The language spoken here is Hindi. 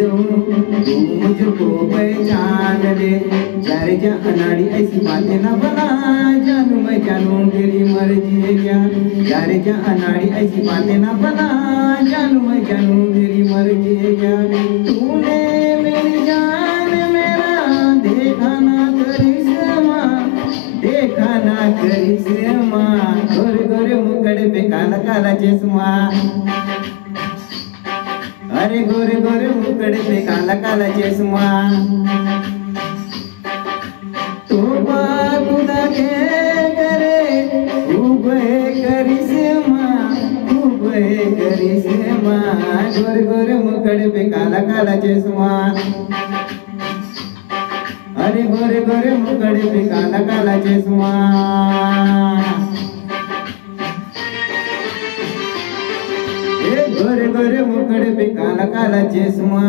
जाऊं तू मुझको पहचान ले। यारे जा अनाड़ी ऐसी बातें ना बना, जानू मैं जानू तेरी मर्जी है क्या। यारे जा अनाड़ी ऐसी बातें ना बना, जानू मैं जानू तेरी मर्जी है क्या। तूने मेरी जान मेरा देखा ना करिश्मा, देखा ना करिश्मा। गोरे गोरे मुखड़े पे काला काला चश्मा, अरे गोरे गोरे मुखड़े पे काला काला चश्मा। तो खुदा के करे खूब है करिश्मा, खूब है करिश्मा। गोरे गोरे मुखड़े पे काला काला चश्मा, अरे गोरे गोरे मुखड़े पे काला काला चश्मा। गोरे गोरे मुखड़े पे काला काला चश्मा।